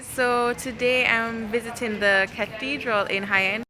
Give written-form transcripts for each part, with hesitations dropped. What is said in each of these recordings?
So today I'm visiting the cathedral in Jaén.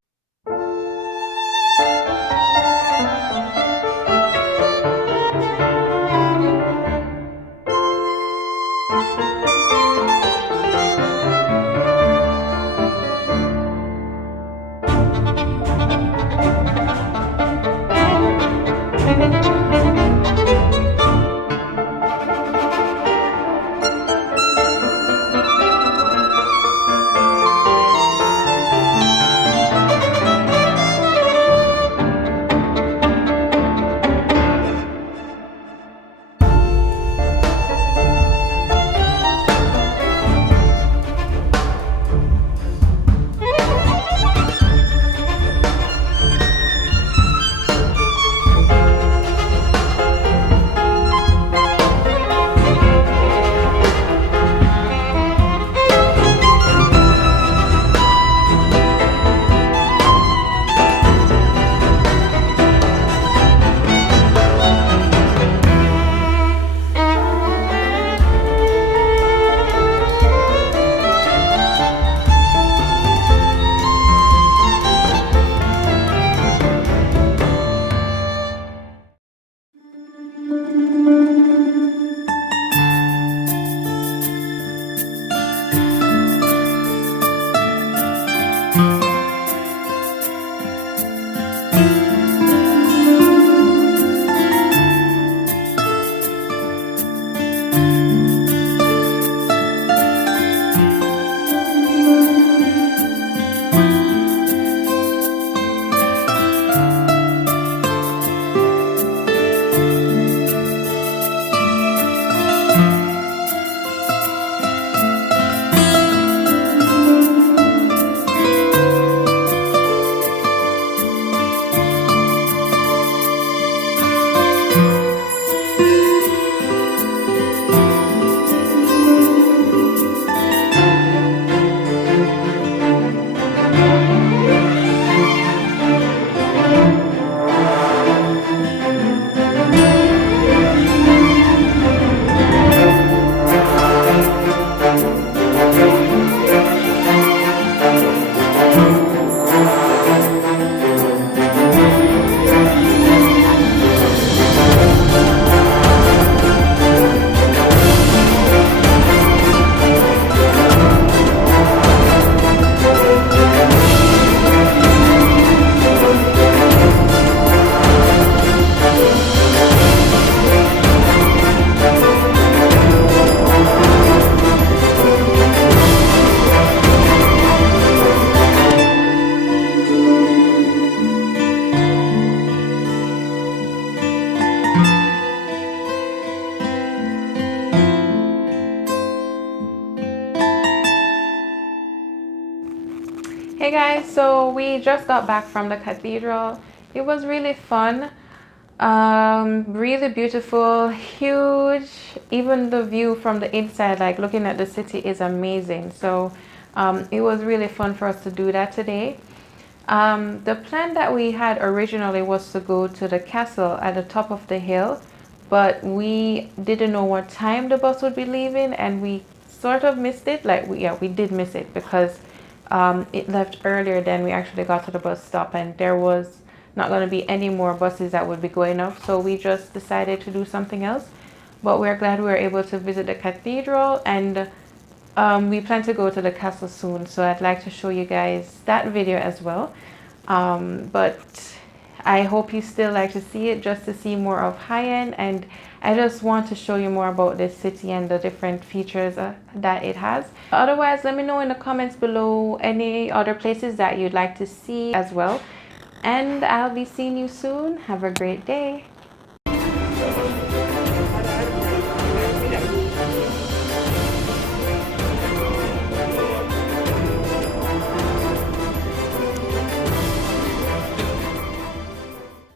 Hey guys, so we just got back from the cathedral. It was really fun, really beautiful, huge. Even the view from the inside, like looking at the city, is amazing. So it was really fun for us to do that today. The plan that we had originally was to go to the castle at the top of the hill, but we didn't know what time the bus would be leaving, and we sort of missed it. We did miss it because it left earlier than we actually got to the bus stop, and there was not going to be any more buses that would be going up, so we just decided to do something else. But we're glad we were able to visit the cathedral, and we plan to go to the castle soon, so I'd like to show you guys that video as well. But I hope you still like to see it, just to see more of Jaén, and I just want to show you more about this city and the different features that it has. Otherwise, let me know in the comments below any other places that you'd like to see as well, and I'll be seeing you soon. Have a great day.